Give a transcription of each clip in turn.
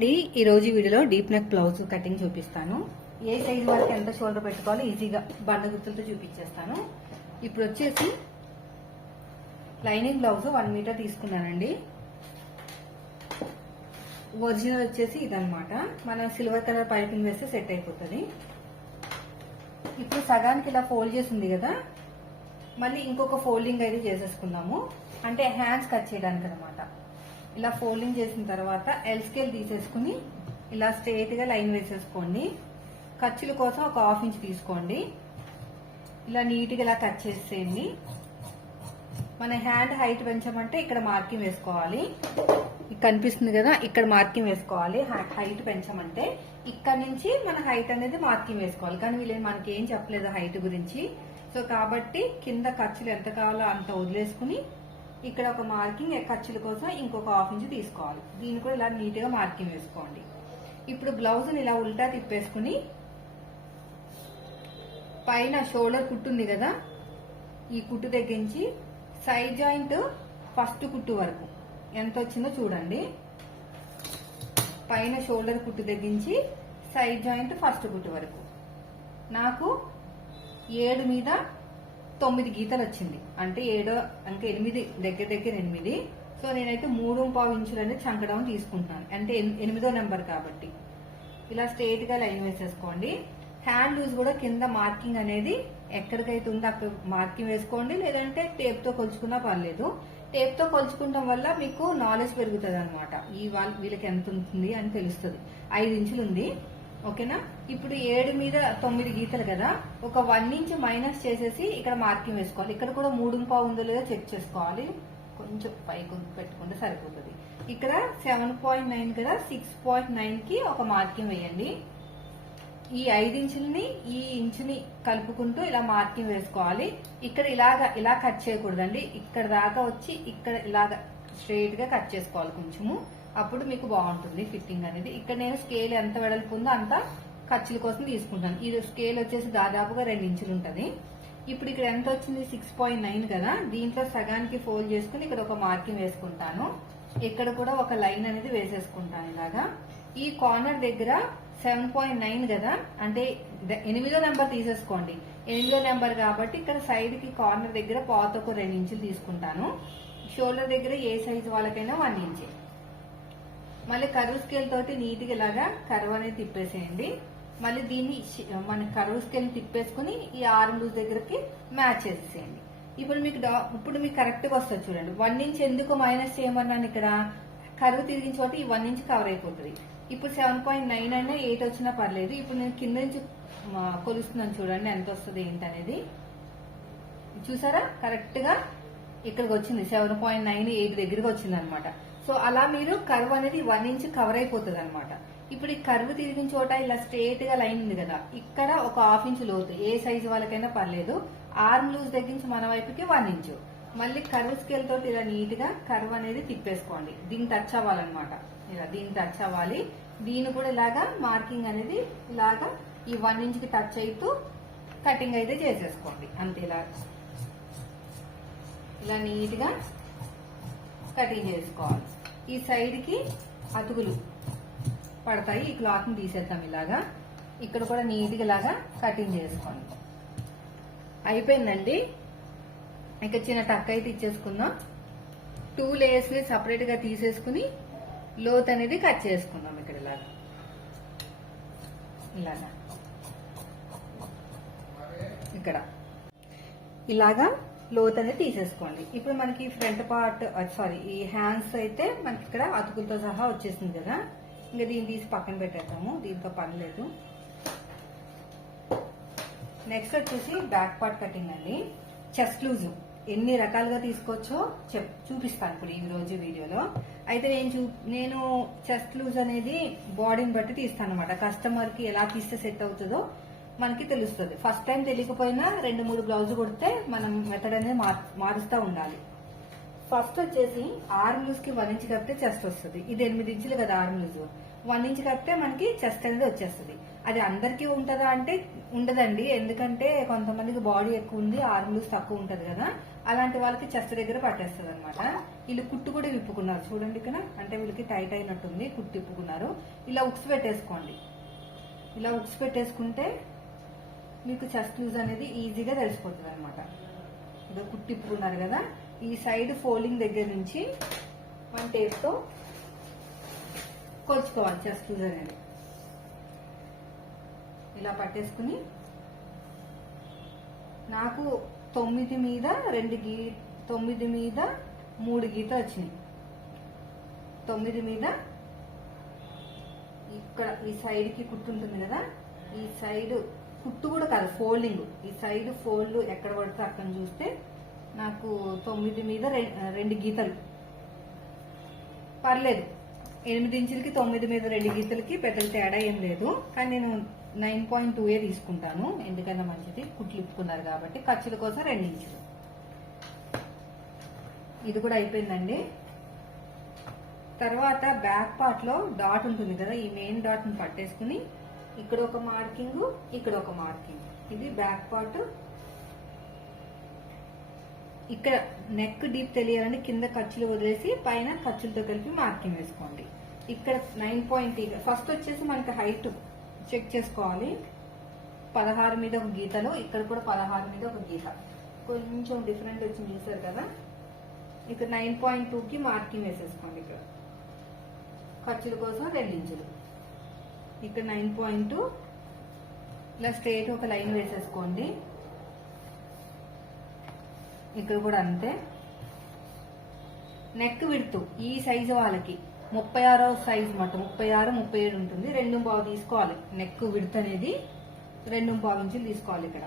అండి, ఈ రోజు వీడియోలో డీప్ నెక్ బ్లౌజ్ కటింగ్ చూపిస్తాను. ఏ సైజ్ వరకు ఎంత షోల్డర్ పెట్టుకోవాలో ఈజీగా బండ గుర్తులతో చూపించేస్తాను. ఇప్పుడు వచ్చేసి లైనింగ్ బ్లౌజ్ 1 మీటర్ తీసుకున్నానండి. ఒరిజినల్ వచ్చేసి ఇదనమాట. మనం సిల్వర్ కలర్ పైపింగ్ వేస్తే సెట్ అయిపోతుంది. ఇప్పుడు సగానికి ఇలా ఫోల్డ్ చేసి ఉంది కదా, మళ్ళీ ఇంకొక ఫోల్డింగ్ అయితే చేసేసుకుందాము. అంటే హ్యాండ్స్ కట్ చేయడానికి అనమాట. ఇలా ఫోల్డింగ్ చేసిన తర్వాత ఎల్ స్కేల్ తీసేసుకుని ఇలా స్ట్రైట్ గా లైన్ వేసేసుకోండి. ఖర్చుల కోసం ఒక 1/2 ఇంచ్ తీసుకోండి. ఇలా నీట్ గా ఇలా కట్ చేసేయండి. మన హ్యాండ్ హైట్ పెంచమంటే ఇక్కడ మార్కింగ్ వేసుకోవాలి. కనిపిస్తుంది కదా, ఇక్కడ మార్కింగ్ వేసుకోవాలి. హైట్ పెంచమంటే ఇక్కడ నుంచి మన హైట్ అనేది మార్కింగ్ వేసుకోవాలి. కానీ వీళ్ళు మనకి ఏం చెప్పలేదు హైట్ గురించి. సో కాబట్టి కింద ఖర్చులు ఎంత కావాలో అంత వదిలేసుకుని ఇక్కడ ఒక మార్కింగ్ ఖర్చుల కోసం ఇంకొక 1/2 ఇంచ్ తీసుకోవాలి. దీన్ని కూడా ఇలా నీట్ గా మార్కింగ్ వేసుకోండి. ఇప్పుడు బ్లౌజ్ ఇలా ఉల్టా తిప్పేసుకుని పైన షోల్డర్ కుట్టు ఉంది కదా, ఈ కుట్టు దగ్గరించి సైడ్ జాయింట్ ఫస్ట్ కుట్టు వరకు ఎంత వచ్చిందో చూడండి. పైన షోల్డర్ కుట్టు దగ్గరించి సైడ్ జాయింట్ ఫస్ట్ కుట్టు వరకు నాకు 7 మీద 9 గీతలు వచ్చింది. అంటే 7 అంటే 8 దగ్గర 8. సో నేనైతే 3.5 ఇంచులు అనేది చంకడం తీసుకుంటున్నాను. అంటే 8వ నెంబర్ కాబట్టి ఇలా స్ట్రైట్ గా లైన్ వేసేసుకోండి. హ్యాండ్ లూజ్ కూడా కింద మార్కింగ్ అనేది ఎక్కడికైతే ఉందో అక్కడ మార్కింగ్ వేసుకోండి. లేదంటే టేప్ తో కొలుచుకున్నా పర్లేదు. టేప్ తో కొలుచుకోవడం వల్ల మీకు నాలెడ్జ్ పెరుగుతుంది అనమాట. వీళ్ళకి ఎంత ఉంటుంది అని తెలుస్తుంది. 5 ఇంచులు ఉంది. ఓకేనా. ఇప్పుడు 7 మీద 9 గీతలు కదా, ఒక 1 ఇంచ్ మైనస్ చేసేసి ఇక్కడ మార్కింగ్ వేసుకోవాలి. ఇక్కడ కూడా 3.5 ఉందో లేదో చెక్ చేసుకోవాలి. కొంచెం పైకి పెట్టుకుంటే సరిపోతుంది. ఇక్కడ 7.9 కదా, 6.9 కి ఒక మార్కింగ్ వేయండి. ఈ 5 ఇంచుల్ని ఈ ఇంచుని కలుపుకుంటూ ఇలా మార్కింగ్ వేసుకోవాలి. ఇక్కడ ఇలా కట్ చేయకూడదండి. ఇక్కడ దాకా వచ్చి ఇక్కడ ఇలాగా స్ట్రైట్ గా కట్ చేసుకోవాలి కొంచెము. అప్పుడు మీకు బాగుంటుంది ఫిట్టింగ్ అనేది. ఇక్కడ నేను స్కేల్ ఎంత వెడల్పు ఉందో అంత ఖర్చుల కోసం తీసుకుంటాను. ఈ స్కేల్ వచ్చేసి దాదాపుగా 2 ఇంచులు ఉంటుంది. ఇప్పుడు ఇక్కడ ఎంత వచ్చింది, 6.9 కదా, దీంట్లో సగానికి ఫోల్డ్ చేసుకుని ఇక్కడ ఒక మార్కింగ్ వేసుకుంటాను. ఇక్కడ కూడా ఒక లైన్ అనేది వేసేసుకుంటాను ఇలాగా. ఈ కార్నర్ దగ్గర 7.9 కదా, అంటే 8వ నెంబర్ తీసేసుకోండి. 8వ నెంబర్ కాబట్టి ఇక్కడ సైడ్ కి కార్నర్ దగ్గర పాత ఒక 2 ఇంచులు తీసుకుంటాను. షోల్డర్ దగ్గర ఏ సైజు వాళ్ళకైనా 1 ఇంచ్. మళ్ళీ కర్వ్ స్కేల్ తోటి నీట్ గా ఇలాగా కర్వ్ అనేది తిప్పేసేయండి. మళ్ళీ దీన్ని మన కర్వ్ స్కేల్ తిప్పేసుకుని ఈ ఆర్మ్ లూజ్ దగ్గరకి మ్యాచ్ చేసేసేయండి. ఇప్పుడు మీకు కరెక్ట్ గా వస్తుంది చూడండి. 1 ఇంచ్ ఎందుకు మైనస్ చేయమన్నాను, ఇక్కడ కర్వ్ తిరిగిన చోట ఈ 1 ఇంచ్ కవర్ అయిపోతుంది. ఇప్పుడు 7.9 అయినా 8 వచ్చినా పర్లేదు. ఇప్పుడు నేను కింద నుంచి కొలుస్తున్నాను చూడండి ఎంత వస్తుంది ఏంటనేది. చూసారా, కరెక్ట్ గా ఇక్కడికి వచ్చింది. 7.9 8 దగ్గరకి వచ్చింది అనమాట. సో అలా మీరు కర్వ్ అనేది 1 ఇంచ్ కవర్ అయిపోతుంది అనమాట. ఇప్పుడు ఈ కర్వ్ తిరిగిన చోట ఇలా స్ట్రైట్ గా లైన్ ఉంది కదా, ఇక్కడ ఒక 1/2 ఇంచ్ లోతు ఏ సైజు వాళ్ళకైనా పర్లేదు. ఆర్మ్ లూజ్ తగ్గించి మన వైపుకి 1 ఇంచు. మళ్ళీ కర్వ్ స్కేల్ తోటి ఇలా నీట్ గా కర్వ్ అనేది తిప్పేసుకోండి. దీన్ని టచ్ అవ్వాలన్నమాట. ఇలా దీన్ని టచ్ అవ్వాలి. దీన్ని కూడా ఇలాగా మార్కింగ్ అనేది ఇలాగా ఈ 1 ఇంచ్ కి టచ్ అవుతూ కటింగ్ అయితే చేసేసుకోండి. అంతే ఇలా నీట్ గా కటింగ్ చేసుకోవాలి. ఈ సైడ్ కి అతుకులు పడతాయి. ఈ క్లాత్ ని తీసేద్దాం ఇలాగా. ఇక్కడ కూడా నీట్ గా ఇలాగా కటింగ్ చేసుకోండి. అయిపోయిందండి. ఇక చిన్న టక్ అయితే ఇచ్చేసుకుందాం. 2 లేయర్స్ ని సపరేట్ గా తీసేసుకుని లోత్ అనేది కట్ చేసుకుందాం. ఇక్కడ ఇలాగా ఇక్కడ ఇలాగా లోత్ అనేది తీసేసుకోండి. ఇప్పుడు మనకి ఫ్రంట్ పార్ట్ ఈ హ్యాండ్స్ అయితే మనకి ఇక్కడ అతుకులతో సహా వచ్చేసింది కదా, ఇంకా దీన్ని తీసి పక్కన పెట్టేద్దాము. దీంతో పని లేదు. నెక్స్ట్ వచ్చేసి బ్యాక్ పార్ట్ కటింగ్ అండి. చెస్ట్ లూజ్ ఎన్ని రకాలుగా తీసుకోవచ్చో చూపిస్తాను ఇప్పుడు ఈ రోజు వీడియోలో. అయితే నేను చెస్ట్ లూజ్ అనేది బాడీని బట్టి తీస్తాను అనమాట. కస్టమర్ కి ఎలా తీస్తే సెట్ అవుతుందో మనకి తెలుస్తుంది. ఫస్ట్ టైం తెలియకపోయినా 2-3 బ్లౌజ్ కొడితే మనం మెథడ్ అనేది మారుస్తూ ఉండాలి. ఫస్ట్ వచ్చేసి ఆర్మ్ లూజ్ కి 1 ఇంచ్ కడితే చెస్ట్ వస్తుంది. ఇది 8 ఇంచులు కదా ఆర్మ్ లూజ్. 1 ఇంచ్ కడితే మనకి చెస్ట్ అనేది వచ్చేస్తుంది. అది అందరికీ ఉంటుందా అంటే ఉండదండి. ఎందుకంటే కొంతమందికి బాడీ ఎక్కువ ఉంది, ఆర్మ్ లూజ్ తక్కువ ఉంటది కదా. అలాంటి వాళ్ళకి చెస్ట్ దగ్గర పట్టేస్తుంది అనమాట. వీళ్ళు కుట్టు కూడా విప్పుకున్నారు చూడండి ఇక్కడ, అంటే వీళ్ళకి టైట్ అయినట్టుంది, కుట్టు విప్పుకున్నారు. ఇలా ఉక్స్ పెట్టేసుకోండి. ఇలా ఉక్స్ పెట్టేసుకుంటే మీకు చెస్ట్ లూజ్ అనేది ఈజీగా తెలిసిపోతుంది అనమాట. ఇదో కుట్టు విప్పుకున్నారు కదా, ఈ సైడ్ ఫోల్డింగ్ దగ్గర నుంచి మన టేప్తో కొలుచుకోవాలి చెస్ట్ లూజ్ అనేది. ఇలా పట్టేసుకుని నాకు 9 మీద 9 మీద 3 గీతలు వచ్చినాయి. 9 మీద ఇక్కడ ఈ సైడ్ కి కుట్టు ఉంటుంది కదా, ఈ సైడ్ కుట్టు కూడా కాదు ఫోల్డింగ్, ఈ సైడ్ ఫోల్డ్ ఎక్కడ పడితే అక్కడ చూస్తే నాకు 9 మీద 2 గీతలు. పర్లేదు, 8 ఇంచులకి 9 మీద 2 గీతలకి పెద్ద తేడా ఏం లేదు. కానీ నేను 9.2 తీసుకుంటాను, ఎందుకన్నా మంచిది, కుట్లు ఇప్పుకున్నారు కాబట్టి. ఖర్చుల కోసం 2 ఇంచులు. ఇది కూడా అయిపోయిందండి. తర్వాత బ్యాక్ పార్ట్ లో డాట్ ఉంటుంది కదా, ఈ మెయిన్ డాట్ ని పట్టేసుకుని ఇక్కడ ఒక మార్కింగ్, ఇక్కడ ఒక మార్కింగ్. ఇది బ్యాక్ పార్ట్. ఇక్కడ నెక్ డీప్ తెలియాలని కింద ఖర్చులు వదిలేసి పైన ఖర్చులతో కలిపి మార్కింగ్ వేసుకోండి. ఇక్కడ 9.8 ఫస్ట్ వచ్చేసి మనకి హైట్ చెక్ చేసుకోవాలి. 16 మీద ఒక గీతలో, ఇక్కడ కూడా 16 మీద ఒక గీత, కొంచెం డిఫరెంట్ వచ్చి చూసారు కదా. ఇక్కడ 9.2కి మార్కింగ్ వేసేసుకోండి. ఇక్కడ ఖర్చుల కోసం 2 ఇంచులు, ఇక్కడ 9.2 ఇలా స్ట్రైట్ ఒక లైన్ వేసేసుకోండి. ఇక్కడ కూడా అంతే. నెక్ విడ్త్ ఈ సైజు వాళ్ళకి 36 సైజ్ మాట, 36, 37 ఉంటుంది. 2.5 తీసుకోవాలి. నెక్ విడ్త్ అనేది 2.5 ఇంచులు తీసుకోవాలి ఇక్కడ.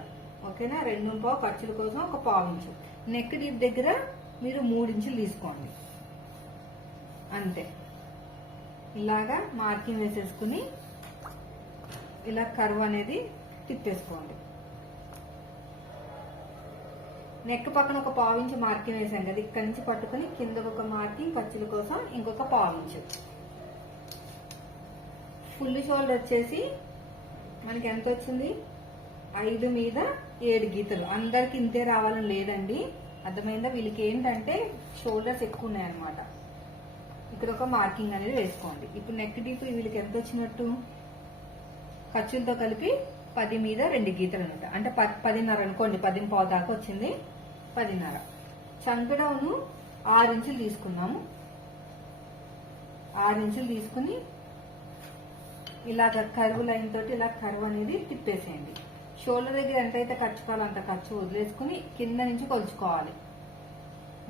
ఓకేనా, 2.5 ఖర్చుల కోసం ఒక 1/2 ఇంచు. నెక్ డీప్ దగ్గర మీరు 3 ఇంచులు తీసుకోండి అంతే. ఇలాగా మార్కింగ్ వేసేసుకుని ఇలా కర్వ్ అనేది తిప్పేసుకోండి. నెక్ పక్కన ఒక 1/2 ఇంచు మార్కింగ్ వేసాం కదా, ఇక్కడ నుంచి పట్టుకుని కింద ఒక మార్కింగ్ ఖర్చుల కోసం ఇంకొక 1/2 ఇంచు. ఫుల్ షోల్డర్ వచ్చేసి మనకి ఎంత వచ్చింది, 5 మీద 7 గీతలు. అందరికి ఇంతే రావాలని లేదండి, అర్థమైందా. వీళ్ళకి ఏంటంటే షోల్డర్స్ ఎక్కువ ఉన్నాయన్నమాట. ఇక్కడ ఒక మార్కింగ్ అనేది వేసుకోండి. ఇప్పుడు నెక్ డీప్ వీళ్ళకి ఎంత వచ్చినట్టు, ఖర్చులతో కలిపి 10 మీద 2 గీతలు అనమాట. అంటే 10.5 అనుకోండి, 10.5 దాకా వచ్చింది. 10.5. చంక డౌన్ 6 ఇంచులు తీసుకున్నాము. 6 ఇంచులు తీసుకుని ఇలాగ కర్వ్ లైన్ తోటి ఇలా కర్వ్ అనేది తిప్పేసేయండి. షోల్డర్ దగ్గర ఎంతైతే ఖర్చు కావాలో అంత ఖర్చు వదిలేసుకుని కింద నుంచి కొలుచుకోవాలి.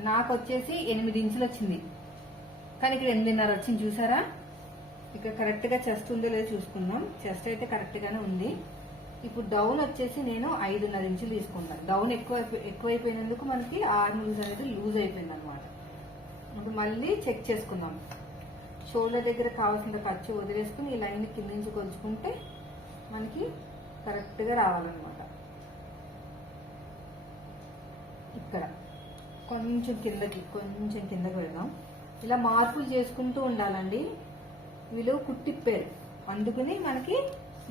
నాకు వచ్చేసి 8 ఇంచులు వచ్చింది, కానీ ఇక్కడ 8.5 వచ్చింది చూసారా. ఇక్కడ కరెక్ట్ గా చెస్ట్ ఉందో లేదో చూసుకుందాం. చెస్ట్ అయితే కరెక్ట్ గానే ఉంది. ఇప్పుడు డౌన్ వచ్చేసి నేను 5.5 ఇంచులు తీసుకుంటాను. డౌన్ ఎక్కువైపోయినందుకు మనకి ఆర్మ్ లూజ్ అనేది లూజ్ అయిపోయింది అనమాట. ఇప్పుడు మళ్ళీ చెక్ చేసుకుందాం. షోల్డర్ దగ్గర కావాల్సిన ఖర్చు వదిలేసుకుని ఈ లైన్ కింద నుంచి కొలుచుకుంటే మనకి కరెక్ట్ గా రావాలన్నమాట. ఇక్కడ కొంచెం కిందకి వెళ్దాం. ఇలా మార్పులు చేసుకుంటూ ఉండాలండి. వీళ్ళు కుట్టిప్పారు, అందుకని మనకి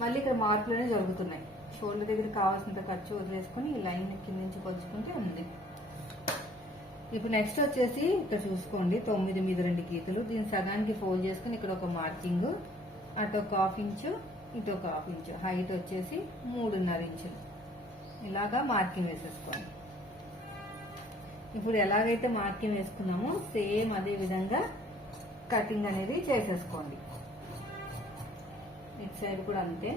మళ్ళీ ఇక్కడ మార్పులు అనేవి జరుగుతున్నాయి. షోల్డర్ దగ్గర కావాల్సినంత ఖర్చు వదిలేసుకుని ఈ లైన్ కింద నుంచి కొలుచుకుంటే ఉంది. ఇప్పుడు నెక్స్ట్ వచ్చేసి ఇక్కడ చూసుకోండి, 9 మీద 2 గీతలు. దీన్ని సగానికి ఫోల్డ్ చేసుకుని ఇక్కడ ఒక మార్కింగ్, అటు ఒక 1/2 ఇంచు, ఇటు ఒక 1/2 ఇంచు. హైట్ వచ్చేసి 3.5 ఇంచులు. ఇలాగా మార్కింగ్ వేసేసుకోండి. ఇప్పుడు ఎలాగైతే మార్కింగ్ వేసుకున్నామో సేమ్ అదే విధంగా కటింగ్ అనేది చేసేసుకోండి. ఇటు సైడ్ కూడా అంతే.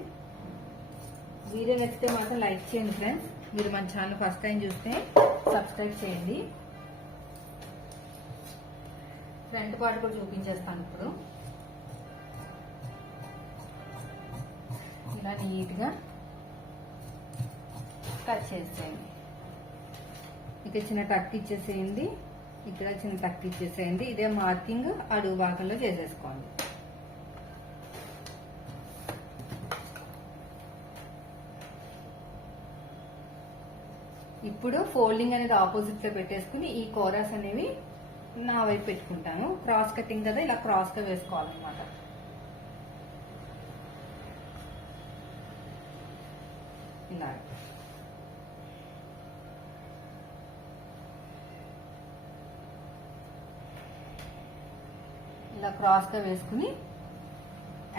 వీడియో నచ్చితే మాత్రం లైక్ చేయండి ఫ్రెండ్స్. మీరు మన ఛానల్ ఫస్ట్ టైం చూస్తే సబ్స్క్రైబ్ చేయండి. ఫ్రంట్ పార్ట్ కూడా చూపించేస్తాను. ఇప్పుడు ఇలా నీట్గా కట్ చేసేయండి. ఇక్కడ చిన్న టక్ ఇచ్చేసేయండి, ఇక్కడ చిన్న టక్ ఇచ్చేసేయండి. ఇదే మార్కింగ్ అడుగు భాగంలో చేసేసుకోండి. ఇప్పుడు ఫోల్డింగ్ అనేది ఆపోజిట్ లో పెట్టేసుకుని ఈ కోరాస్ అనేవి నా వైపు పెట్టుకుంటాను. క్రాస్ కటింగ్ కదా, ఇలా క్రాస్ గా వేసుకోవాలన్నమాట. ఇలా ఇలా క్రాస్ గా వేసుకుని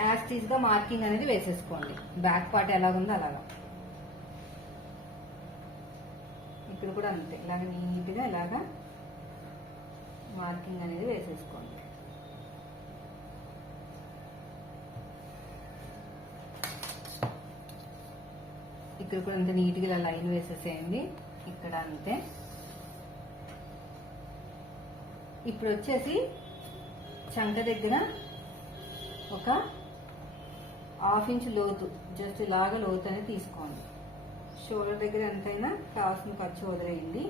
యాస్టీజ్ గా మార్కింగ్ అనేది వేసేసుకోండి. బ్యాక్ పార్ట్ ఎలాగుందో అలాగా. ఇక్కడ కూడా అంతే, ఇలాగ నీట్ గా ఇలాగా మార్కింగ్ అనేది వేసేసుకోండి. ఇక్కడ కూడా అంతే నీట్గా ఇలా లైన్ వేసేసేయండి. ఇక్కడ అంతే. ఇప్పుడు వచ్చేసి చంక దగ్గర ఒక 1/2 ఇంచ్ లోతు, జస్ట్ ఇలాగా లోతు అనేది తీసుకోండి. షోల్డర్ దగ్గర ఎంతైనా కావాల్సిన ఖర్చు వదిలేయండి.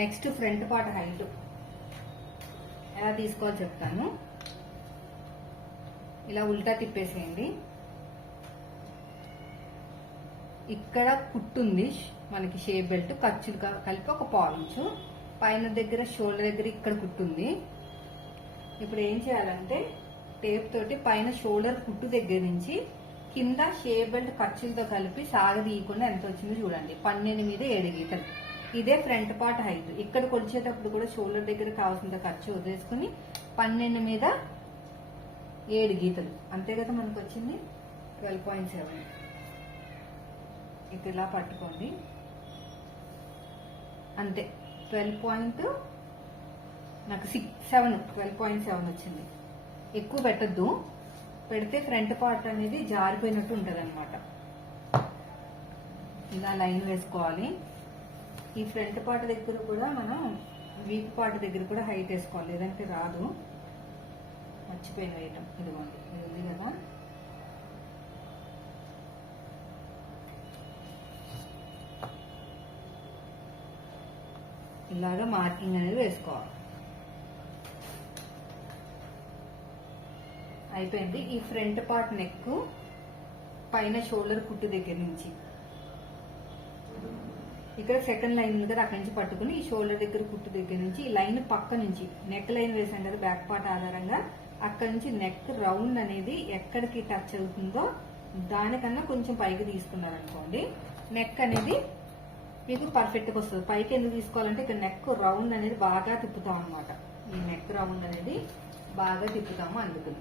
నెక్స్ట్ ఫ్రంట్ పార్ట్ హైట్ ఎలా తీసుకోవాలో చెప్తాను. ఇలా ఉల్టా తిప్పేసేయండి. ఇక్కడ కుట్టుంది మనకి షేప్ బెల్ట్, ఖర్చులు కలిపి ఒక 1/4 ఇంచు. పైన దగ్గర షోల్డర్ దగ్గర ఇక్కడ కుట్టుంది. ఇప్పుడు ఏం చేయాలంటే టేప్ తోటి పైన షోల్డర్ కుట్టు దగ్గర నుంచి కింద షేప్ బెల్ట్ ఖర్చులతో కలిపి సాగదీయకుండా ఎంత వచ్చిందో చూడండి. 12 మీద 7 గీతలు. ఇదే ఫ్రంట్ పార్ట్ హైట్. ఇక్కడ కొలిచేటప్పుడు కూడా షోల్డర్ దగ్గర కావాల్సినంత ఖర్చు వదిలేసుకుని 12 మీద 7 గీతలు, అంతే కదా మనకు వచ్చింది 12.7. ఇక్కడ ఇలా పట్టుకోండి అంతే. 12.7 వచ్చింది. ఎక్కువ పెట్టద్దు, పెడితే ఫ్రంట్ పార్ట్ అనేది జారిపోయినట్టు ఉంటది అనమాట. ఇలా లైన్ వేసుకోవాలి. ఈ ఫ్రంట్ పార్ట్ దగ్గర కూడా మనం వీప్ పార్ట్ దగ్గర కూడా హైట్ వేసుకోవాలి, లేదంటే రాదు. మర్చిపోయిన వేయటం. ఇదిగోండి, ఇది ఉంది కదా. ఇలాగా మార్కింగ్ అనేది వేసుకోవాలి. అయిపోయింది. ఈ ఫ్రంట్ పార్ట్ నెక్ పైన షోల్డర్ కుట్టు దగ్గర నుంచి ఇక్కడ సెకండ్ లైన్ ఉంది కదా, అక్కడి నుంచి పట్టుకుని ఈ షోల్డర్ దగ్గర కుట్టు దగ్గర నుంచి ఈ లైన్ పక్క నుంచి నెక్ లైన్ వేసాం కదా బ్యాక్ పార్ట్ ఆధారంగా, అక్కడి నుంచి నెక్ రౌండ్ అనేది ఎక్కడికి టచ్ అవుతుందో దానికన్నా కొంచెం పైకి తీసుకున్నారనుకోండి, నెక్ అనేది మీకు పర్ఫెక్ట్ గా వస్తుంది. పైకి ఎందుకు తీసుకోవాలంటే ఇక్కడ నెక్ రౌండ్ అనేది బాగా తిప్పుతాం అనమాట. ఈ నెక్ రౌండ్ అనేది బాగా తిప్పుతాము అందుకని.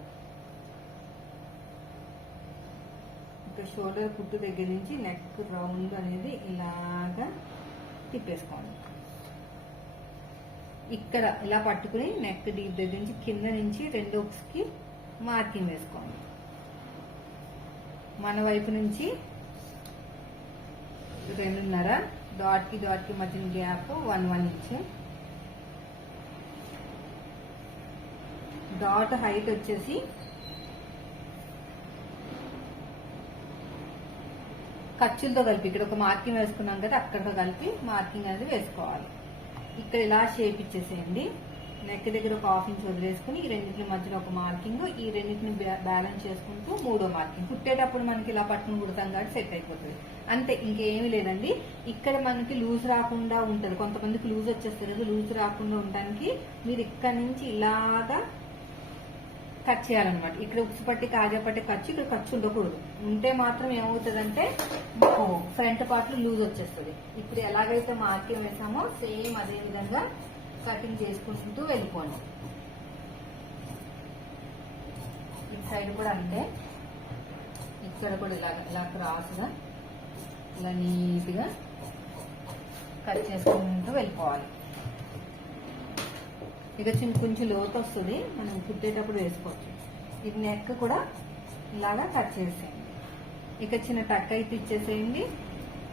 ఇక్కడ షోల్డర్ కుట్టు దగ్గర నుంచి నెక్ రౌండ్ అనేది ఇలాగా తిప్పేసుకోండి. ఇక్కడ ఇలా పట్టుకుని నెక్ డీప్ దగ్గర నుంచి కింద నుంచి 2 హుక్స్ కి మార్కింగ్ వేసుకోండి. మన వైపు నుంచి 2.5, డాట్ కి మధ్యన గ్యాప్ 1 ఇంచ్. డాట్ హైట్ వచ్చేసి ఖర్చులతో కలిపి ఇక్కడ ఒక మార్కింగ్ వేసుకున్నాం కదా, అక్కడతో కలిపి మార్కింగ్ అనేది వేసుకోవాలి. ఇక్కడ ఇలా షేప్ ఇచ్చేసేయండి. నెక్ దగ్గర ఒక 1/2 ఇంచ్ వదిలేసుకుని ఈ రెండింటి మధ్యలో ఒక మార్కింగ్, ఈ రెండింటిని బ్యాలెన్స్ చేసుకుంటూ 3వ మార్కింగ్. కుట్టేటప్పుడు మనకి ఇలా పట్టుకుని కుడతాం కాబట్టి సెట్ అయిపోతుంది అంతే, ఇంకేమీ లేదండి. ఇక్కడ మనకి లూజ్ రాకుండా ఉంటది, కొంతమందికి లూజ్ వచ్చేస్తుంది కదా, లూజ్ రాకుండా ఉండడానికి మీరు ఇక్కడ నుంచి ఇలాగా కట్ చేయాలన్నమాట. ఇక్కడ ఉక్సు పట్టి కాజా పట్టి ఖర్చు, ఇక్కడ ఖర్చు ఉండకూడదు. ఉంటే మాత్రం ఏమవుతుందంటే ఫ్రంట్ పార్ట్ లూజ్ వచ్చేస్తుంది. ఇప్పుడు ఎలాగైతే మార్కింగ్ వేసామో సేమ్ అదే విధంగా కటింగ్ చేసుకుంటూ వెళ్ళిపోండి. ఈ సైడ్ కూడా అంతే. ఇక్కడ కూడా ఇలా క్రాస్ గా ఇలా నీట్ గా కట్ చేసుకుంటూ వెళ్ళిపోవాలి. ఇక కొంచెం లోతు వస్తుంది, మనం కుట్టేటప్పుడు వేసుకోవచ్చు. ఇది నెక్ కూడా ఇలాగా కట్ చేసేయండి. ఇక చిన్న టక్ అయితే ఇచ్చేసేయండి,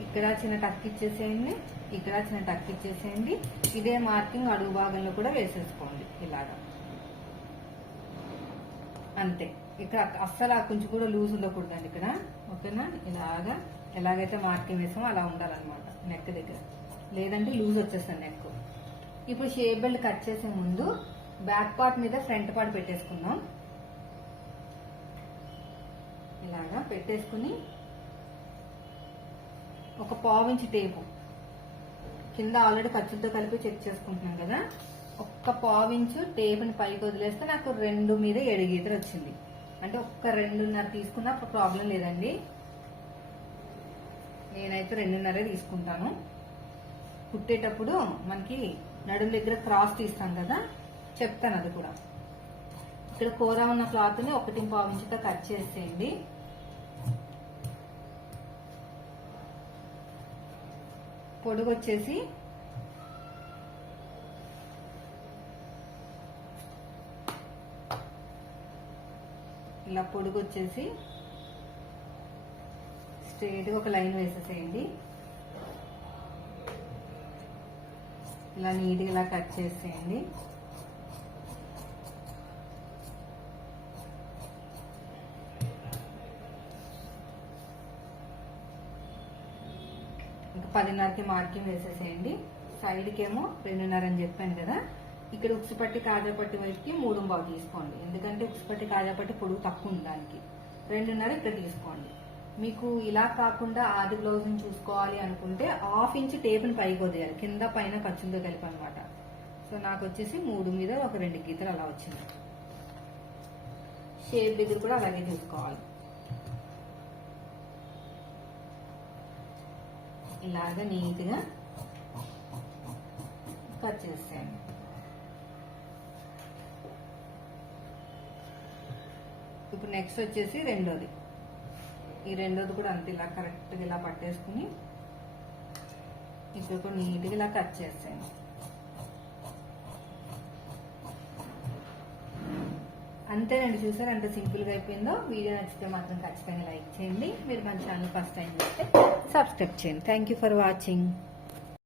ఇక్కడ చిన్న టక్ ఇచ్చేసేయండి, ఇక్కడ చిన్న టక్ ఇచ్చేసేయండి. ఇదే మార్కింగ్ అడుగు భాగంలో కూడా వేసేసుకోండి ఇలాగా అంతే. ఇక్కడ అస్సలు కొంచెం కూడా లూజ్ ఉండకూడదండి ఇక్కడ, ఓకేనా. ఇలాగా ఎలాగైతే మార్కింగ్ వేసామో అలా ఉండాలన్నమాట నెక్ దగ్గర, లేదంటే లూజ్ వచ్చేస్తుంది నెక్. ఇప్పుడు షేప్ బెల్ట్ కట్ చేసే ముందు బ్యాక్ పార్ట్ మీద ఫ్రంట్ పార్ట్ పెట్టేసుకుందాం. ఇలాగా పెట్టేసుకుని ఒక 1/2 ఇంచ్ టేపు కింద ఆల్రెడీ ఖర్చులతో కలిపి చెక్ చేసుకుంటున్నాం కదా, ఒక్క 1/2 ఇంచు టేపుని పైకి వదిలేస్తే నాకు 2 మీద 7 గీతలు వచ్చింది. అంటే ఒక్క 2.5 తీసుకున్నా ప్రాబ్లం లేదండి. నేనైతే 2.5 తీసుకుంటాను. కుట్టేటప్పుడు మనకి నడుము దగ్గర క్రాస్ తీస్తాం కదా, చెప్తాను అది కూడా. ఇక్కడ కూర ఉన్న క్లాత్ ని 1.5 ఇంచుగా కట్ చేసేయండి. పొడుగు వచ్చేసి ఇలా పొడుగు వచ్చేసి స్ట్రైట్ గా ఒక లైన్ వేసేసేయండి. ఇలా నీట్గా ఇలా కట్ చేసేయండి. ఇంకా 10:30కి మార్కింగ్ వేసేసేయండి. సైడ్కి ఏమో 2:30 అని చెప్పాను కదా, ఇక్కడ ఉక్సుపట్టి కాజాపట్టి వైపుకి 3:15 తీసుకోండి. ఎందుకంటే ఉక్సుపట్టి కాజాపట్టి పొడుగు తక్కువ ఉంది, దానికి 2:30 ఇక్కడ తీసుకోండి. మీకు ఇలా కాకుండా ఆది బ్లౌజ్ ని చూసుకోవాలి అనుకుంటే 1/2 ఇంచ్ టేపుని పైకి వదిలేయాలి, కింద పైన ఖర్చులతో కలిపి అనమాట. సో నాకు వచ్చేసి 3 మీద ఒక 2 గీతలు అలా వచ్చింది. షేప్ దగ్గర కూడా అలాగే చూసుకోవాలి. ఇలాగా నీట్గా కట్ చేసేయండి. ఇప్పుడు నెక్స్ట్ వచ్చేసి రెండోది. ఈ రెండోది కూడా అంతే, ఇలా కరెక్ట్గా ఇలా పట్టేసుకుని ఇప్పుడు కూడా నీట్గా ఇలా కట్ చేసేయండి. అంతేనండి, చూసారు ఎంత సింపుల్గా అయిపోయిందో. వీడియో నచ్చితే మాత్రం ఖచ్చితంగా లైక్ చేయండి. మీరు మన ఛానల్ ఫస్ట్ టైం చేస్తే సబ్స్క్రైబ్ చేయండి. Thank you for watching.